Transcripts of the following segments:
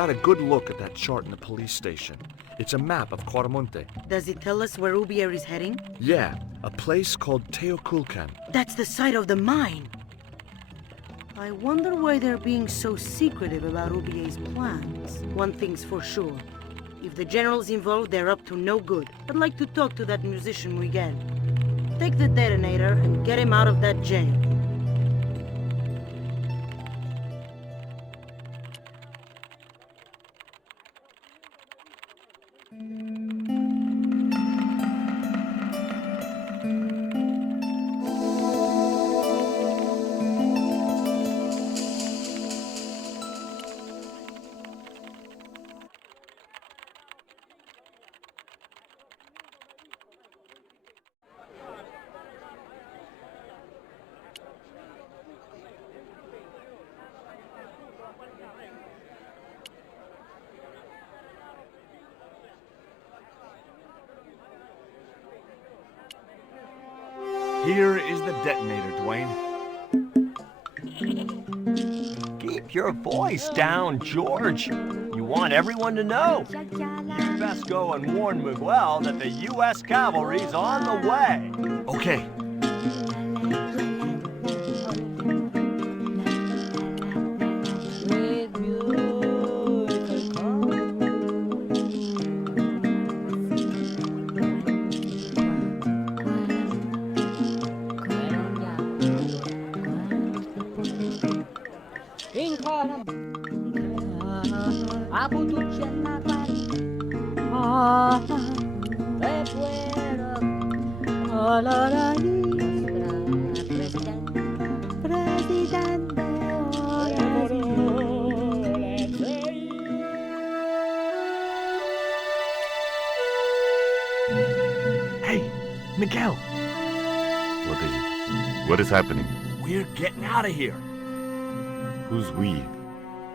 got a good look at that chart in the police station. It's a map of Quaramonte. Does it tell us where Ubier is heading? Yeah, a place called Teoculcan. That's the site of the mine. I wonder why they're being so secretive about Ubier's plans. One thing's for sure. If the general's involved, they're up to no good. I'd like to talk to that musician Miguel. Take the detonator and get him out of that jail. Here is the detonator, Dwayne. Keep your voice down, George. You want everyone to know. You best go and warn Miguel that the U.S. cavalry's on the way. Okay. Hey, Miguel. What is it? What is happening? We're getting out of here. Who's we?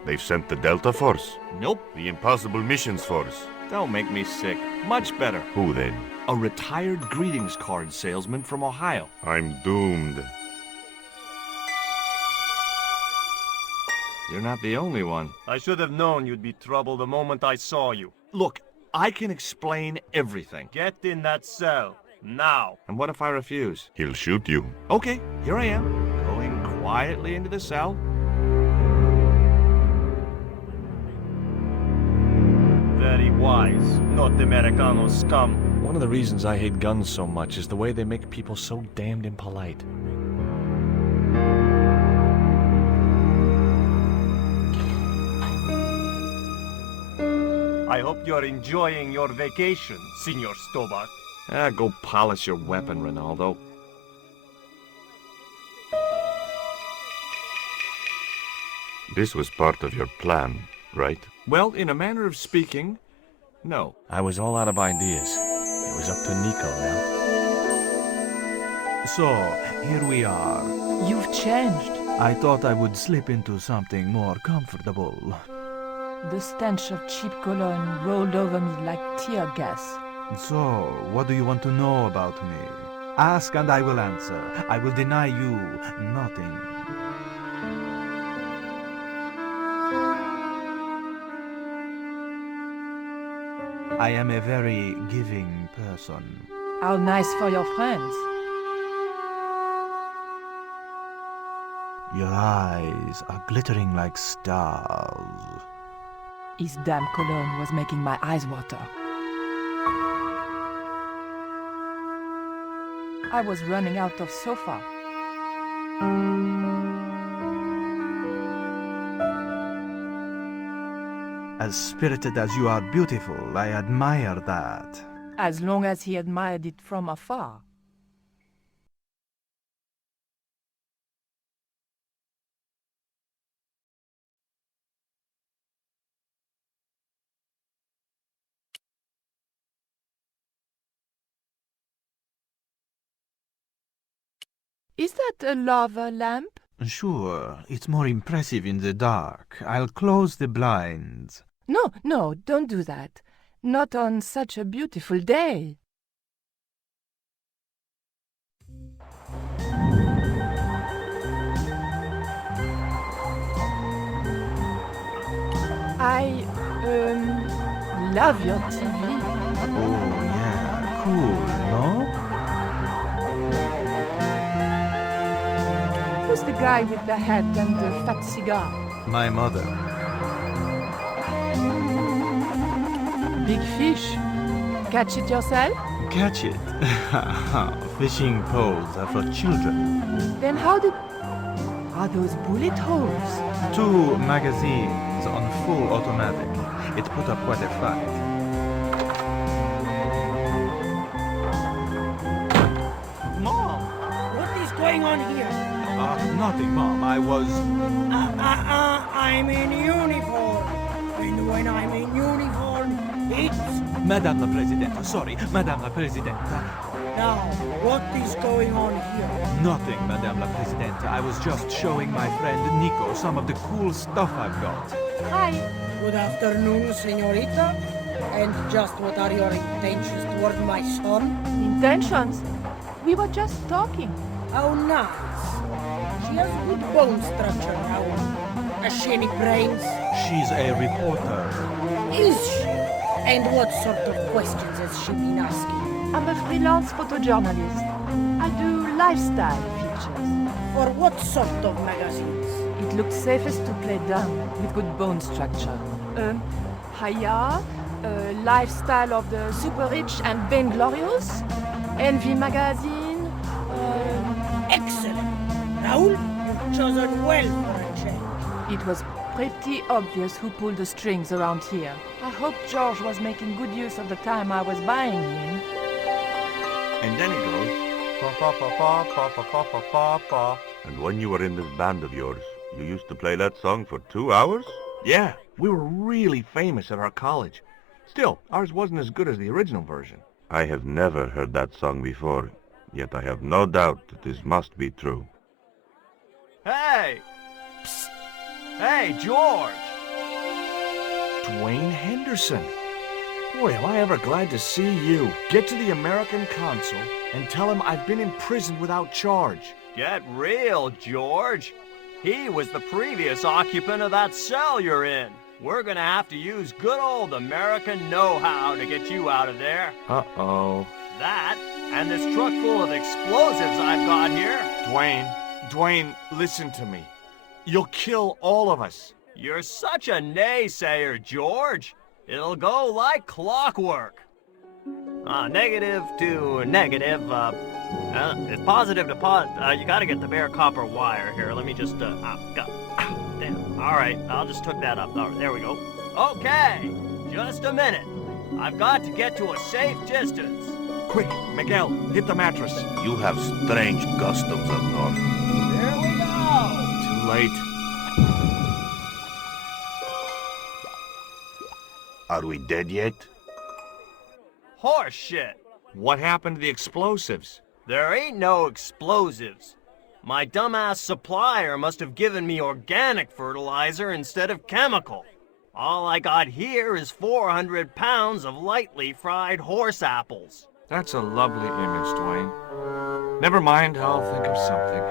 They've sent the Delta Force? Nope. The Impossible Missions Force? Don't make me sick. Much better. Who then? A retired greetings card salesman from Ohio. I'm doomed. You're not the only one. I should have known you'd be trouble the moment I saw you. Look, I can explain everything. Get in that cell, now. And what if I refuse? He'll shoot you. Okay, here I am, going quietly into the cell. Very wise, not Americano scum. One of the reasons I hate guns so much is the way they make people so damned impolite. I hope you're enjoying your vacation, Senor Stobbart. Go polish your weapon, Ronaldo. This was part of your plan, right? Well, in a manner of speaking, no. I was all out of ideas. It was up to Nico now. So, here we are. You've changed. I thought I would slip into something more comfortable. The stench of cheap cologne rolled over me like tear gas. So, what do you want to know about me? Ask and I will answer. I will deny you nothing. I am a very giving person. How nice for your friends. Your eyes are glittering like stars. His damn cologne was making my eyes water. I was running out of sofa. As spirited as you are beautiful, I admire that. As long as he admired it from afar. Is that a lava lamp? Sure, it's more impressive in the dark. I'll close the blinds. No, don't do that. Not on such a beautiful day. love your TV. Oh, yeah, cool, no? Who's the guy with the hat and the fat cigar? My mother. Big fish. Catch it yourself? Catch it. Fishing poles are for children. Then how did... Are those bullet holes? 2 magazines on full automatic. It put up quite a fight. Mom, what is going on here? Nothing, Mom. I was... I'm in uniform. And when I'm in uniform, it's... Madame la Presidente. Sorry, Madame la Presidente. Now, what is going on here? Nothing, Madame la Presidente. I was just showing my friend Nico some of the cool stuff I've got. Hi. Good afternoon, señorita. And just what are your intentions toward my son? Intentions? We were just talking. How nice. She has good bone structure, Raoul. Has she any brains? She's a reporter. Is she? And what sort of questions has she been asking? I'm a freelance photojournalist. I do lifestyle features. For what sort of magazines? It looks safest to play dumb with good bone structure. Haya, lifestyle of the super rich and vainglorious, Envy magazine. Excellent. Raoul, you've chosen well for a change. It was pretty obvious who pulled the strings around here. I hope George was making good use of the time I was buying him. And then it goes. And when you were in this band of yours, you used to play that song for 2 hours? Yeah, we were really famous at our college. Still, ours wasn't as good as the original version. I have never heard that song before, yet I have no doubt that this must be true. Hey! Psst. Hey, George! Dwayne Henderson. Boy, am I ever glad to see you. Get to the American consul and tell him I've been imprisoned without charge. Get real, George. He was the previous occupant of that cell you're in. We're gonna have to use good old American know-how to get you out of there. Uh-oh. That, and this truck full of explosives I've got here. Dwayne, listen to me. You'll kill all of us. You're such a naysayer, George. It'll go like clockwork. Negative to negative, it's positive to you gotta get the bare copper wire here. Let me just, damn. Alright, I'll just hook that up. There we go. Okay, just a minute. I've got to get to a safe distance. Quick, Miguel, hit the mattress. You have strange customs up north. Here we go. Too late. Are we dead yet? Horse shit. What happened to the explosives? There ain't no explosives. My dumbass supplier must have given me organic fertilizer instead of chemical. All I got here is 400 pounds of lightly fried horse apples. That's a lovely image, Dwayne. Never mind, I'll think of something.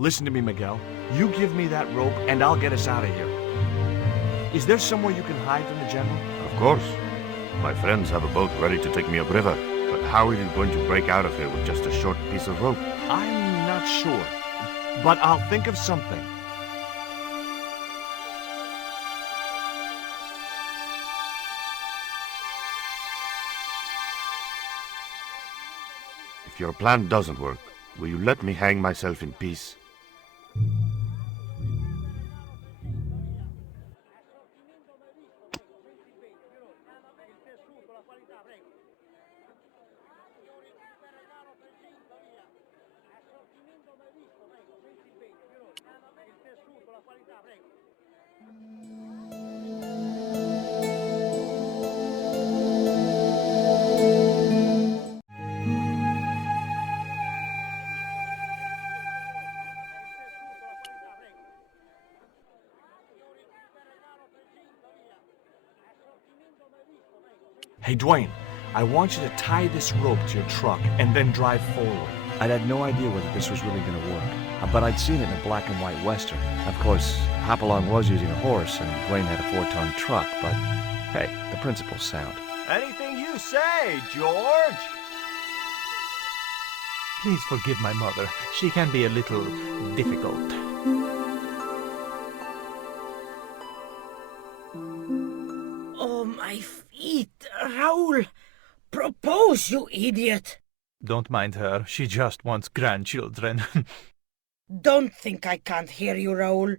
Listen to me, Miguel. You give me that rope and I'll get us out of here. Is there somewhere you can hide from the General? Of course. My friends have a boat ready to take me upriver. But how are you going to break out of here with just a short piece of rope? I'm not sure, but I'll think of something. If your plan doesn't work, will you let me hang myself in peace? Hey, Dwayne, I want you to tie this rope to your truck and then drive forward. I'd had no idea whether this was really going to work, but I'd seen it in a black and white western. Of course, Hopalong was using a horse, and Dwayne had a 4-ton truck, but hey, the principle's sound. Anything you say, George. Please forgive my mother. She can be a little difficult. Oh, my feet, Raoul! Propose, you idiot! Don't mind her. She just wants grandchildren. Don't think I can't hear you, Raoul.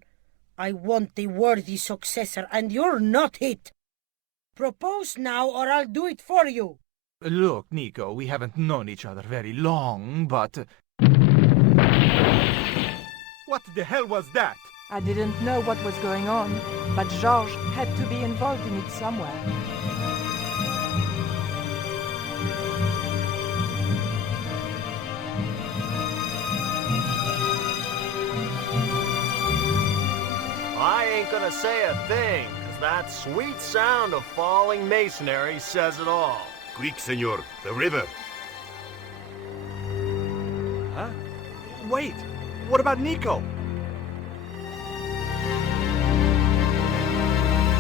I want the worthy successor, and you're not it. Propose now, or I'll do it for you. Look, Nico, we haven't known each other very long, but... What the hell was that? I didn't know what was going on, but George had to be involved in it somewhere. I ain't gonna say a thing, 'cause that sweet sound of falling masonry says it all. Quick, senor, the river. Huh? Wait, what about Nico?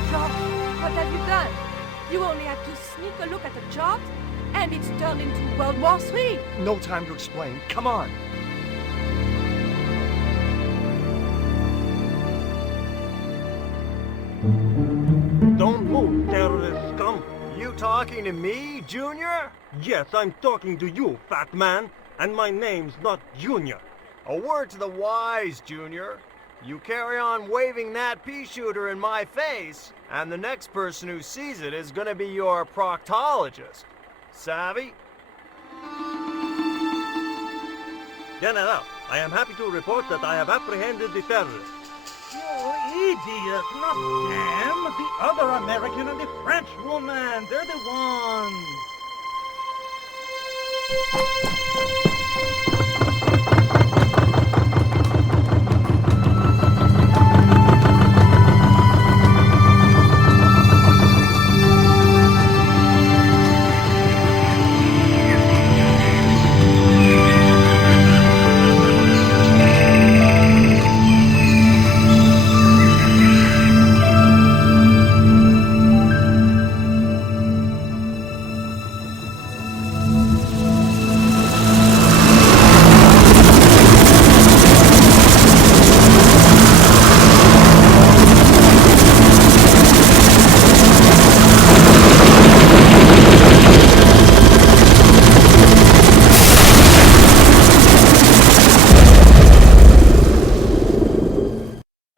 George, what have you done? You only had to sneak a look at the chart, and it's turned into World War III. No time to explain. Come on. Don't move, terrorist scum! You talking to me, Junior? Yes, I'm talking to you, fat man, and my name's not Junior. A word to the wise, Junior. You carry on waving that pea shooter in my face, and the next person who sees it is gonna be your proctologist. Savvy? General, I am happy to report that I have apprehended the terrorists. You idiot, not them! The other American and the French woman! They're the ones!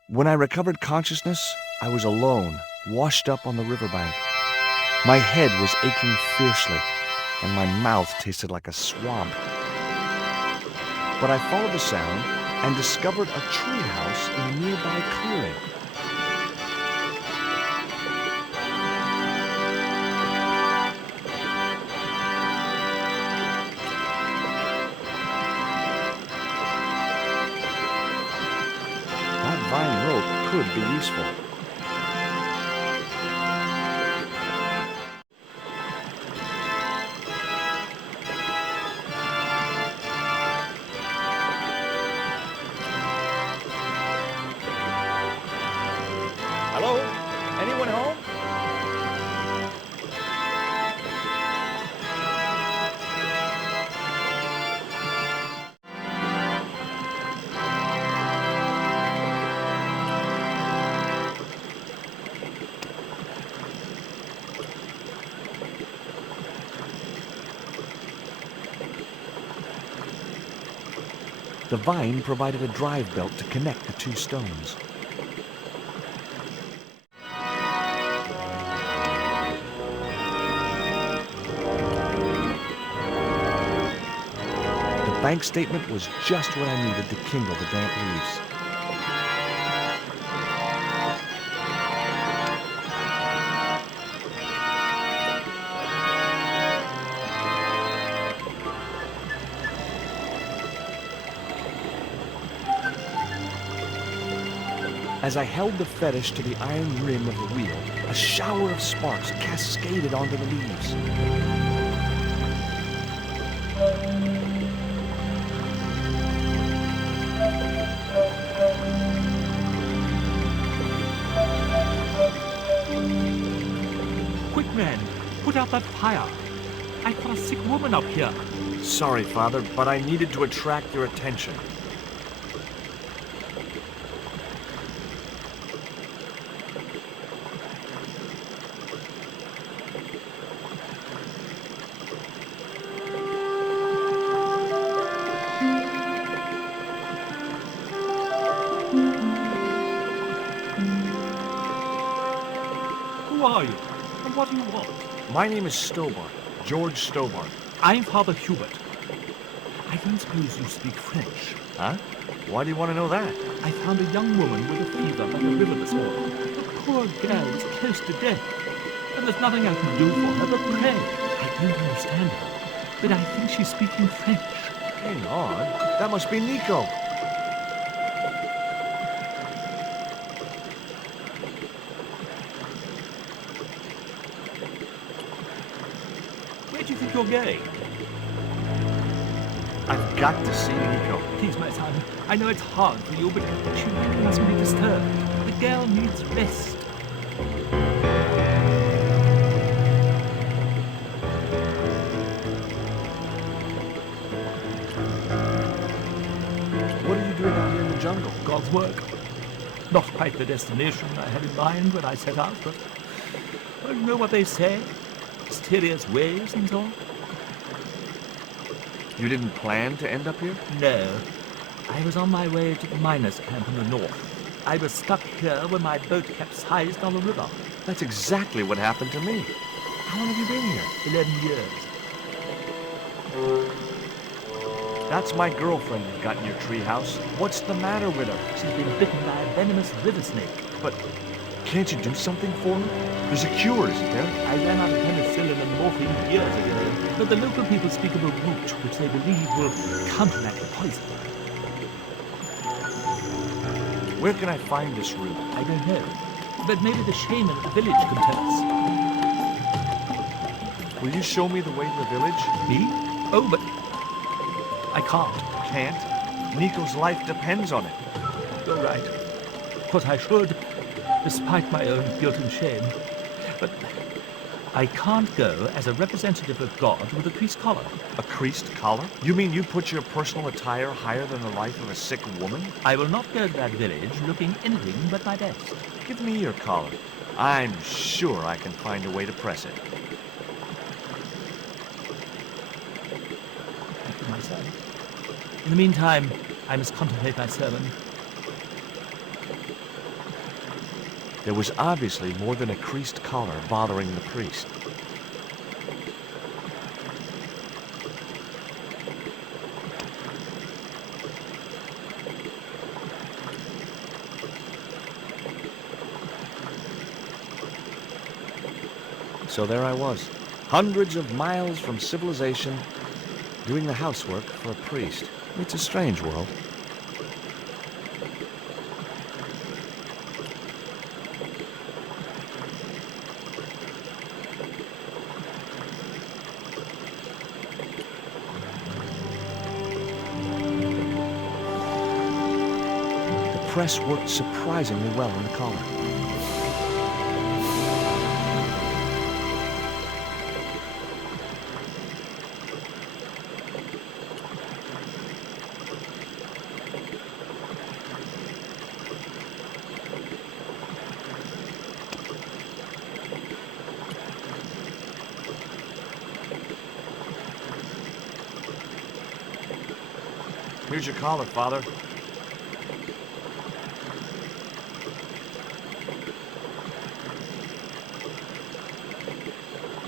When I recovered consciousness, I was alone, washed up on the riverbank. My head was aching fiercely, and my mouth tasted like a swamp. But I followed the sound and discovered a treehouse in a nearby clearing. That vine rope could be useful. Hello? Anyone home? The vine provided a drive belt to connect the two stones. The bank statement was just what I needed to kindle the damp leaves. As I held the fetish to the iron rim of the wheel, a shower of sparks cascaded onto the leaves. Quick, man, put out that fire. I've got a sick woman up here. Sorry, Father, but I needed to attract your attention. Who are you? And what do you want? My name is Stobbart, George Stobbart. I'm Father Hubert. I don't suppose you speak French. Huh? Why do you want to know that? I found a young woman with a fever by the river this morning. The poor girl is close to death. And there's nothing I can do for her but pray. I don't understand her, but I think she's speaking French. Hang on. That must be Nico. Where do you think you're going? I've got to see Nico. Please, my son, I know it's hard for you, but she really mustn't be disturbed. The girl needs rest. What are you doing out here in the jungle? God's work. Not quite the destination I had in mind when I set out, but well, you know what they say? Mysterious ways and so on. You didn't plan to end up here? No. I was on my way to the miners' camp in the north. I was stuck here when my boat capsized on the river. That's exactly what happened to me. How long have you been here? 11 years. That's my girlfriend you've got in your treehouse. What's the matter with her? She's been bitten by a venomous river snake. But can't you do something for her? There's a cure, isn't there? I ran out of penicillin and morphine years ago, but the local people speak of a root which they believe will counteract the poison. Where can I find this root? I don't know, but maybe the shaman at the village can tell us. Will you show me the way to the village? Me? Oh, but I can't. Can't? Nico's life depends on it. You're right. Of course I should, despite my own guilt and shame. But I can't go as a representative of God with a creased collar. A creased collar? You mean you put your personal attire higher than the life of a sick woman? I will not go to that village looking anything but my best. Give me your collar. I'm sure I can find a way to press it. Thank you, my son. In the meantime, I must contemplate my sermon. There was obviously more than a creased collar bothering the priest. So there I was, hundreds of miles from civilization, doing the housework for a priest. It's a strange world. The press worked surprisingly well on the collar. Here's your collar, Father.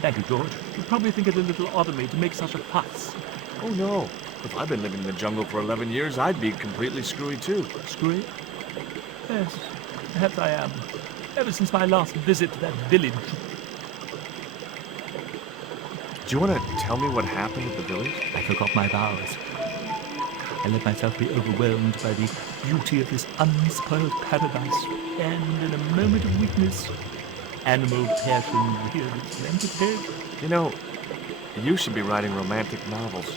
Thank you, George. You probably think it a little odd of me to make such a fuss. Oh, no. If I'd been living in the jungle for 11 years, I'd be completely screwy, too. Screwy? Yes, perhaps I am. Ever since my last visit to that village. Do you want to tell me what happened at the village? I forgot my vows. I let myself be overwhelmed by the beauty of this unspoiled paradise, and in a moment of weakness, animal passion reared its length head. You know, you should be writing romantic novels.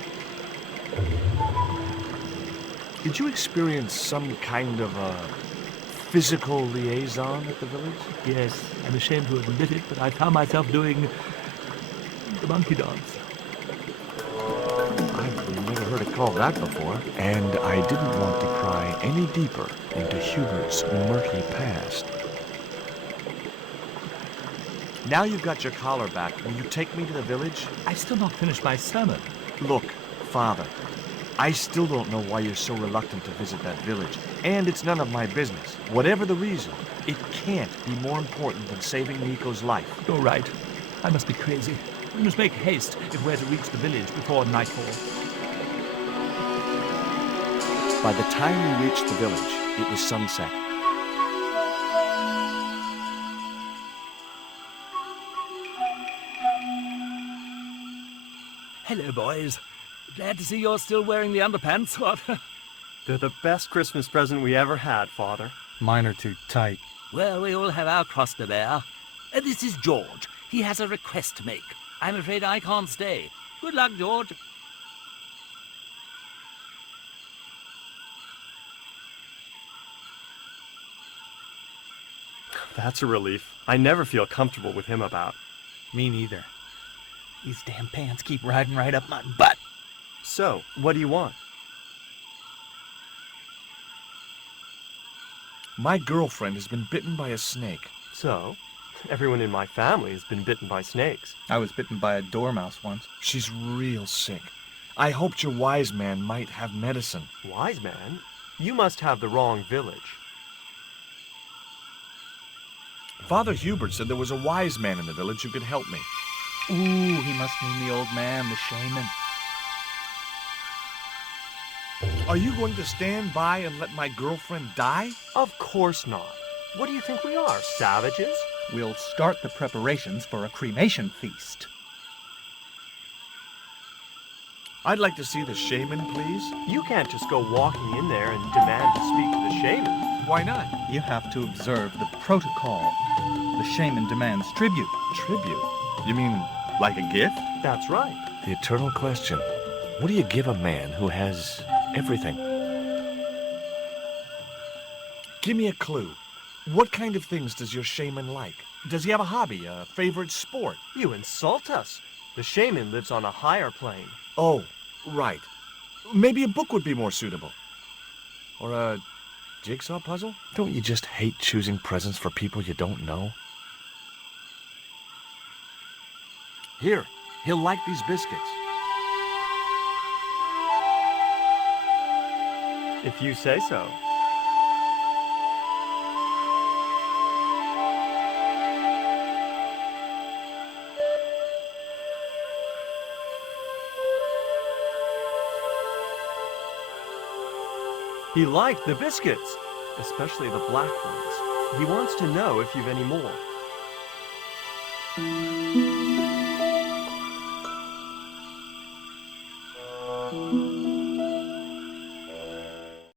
Did you experience some kind of a physical liaison at the village? Yes, I'm ashamed to admit it, but I found myself doing the monkey dance. I've never heard it called that before. And I didn't want to pry any deeper into Hubert's murky past. Now you've got your collar back, will you take me to the village? I've still not finished my sermon. Look, Father, I still don't know why you're so reluctant to visit that village, and it's none of my business. Whatever the reason, it can't be more important than saving Nico's life. You're right. I must be crazy. We must make haste if we're to reach the village before nightfall. By the time we reached the village, it was sunset. Hello, boys. Glad to see you're still wearing the underpants. What? They're the best Christmas present we ever had, Father. Mine are too tight. Well, we all have our cross to bear. This is George. He has a request to make. I'm afraid I can't stay. Good luck, George. That's a relief. I never feel comfortable with him about. Me neither. These damn pants keep riding right up my butt. So, what do you want? My girlfriend has been bitten by a snake. So, everyone in my family has been bitten by snakes. I was bitten by a dormouse once. She's real sick. I hoped your wise man might have medicine. Wise man? You must have the wrong village. Father Hubert said there was a wise man in the village who could help me. Ooh, he must mean the old man, the shaman. Are you going to stand by and let my girlfriend die? Of course not. What do you think we are, savages? We'll start the preparations for a cremation feast. I'd like to see the shaman, please. You can't just go walking in there and demand to speak to the shaman. Why not? You have to observe the protocol. The shaman demands tribute. Tribute? You mean like a gift? That's right. The eternal question. What do you give a man who has everything? Give me a clue. What kind of things does your shaman like? Does he have a hobby, a favorite sport? You insult us. The shaman lives on a higher plane. Oh, right. Maybe a book would be more suitable. Or a jigsaw puzzle? Don't you just hate choosing presents for people you don't know? Here, he'll like these biscuits. If you say so. He liked the biscuits, especially the black ones. He wants to know if you've any more.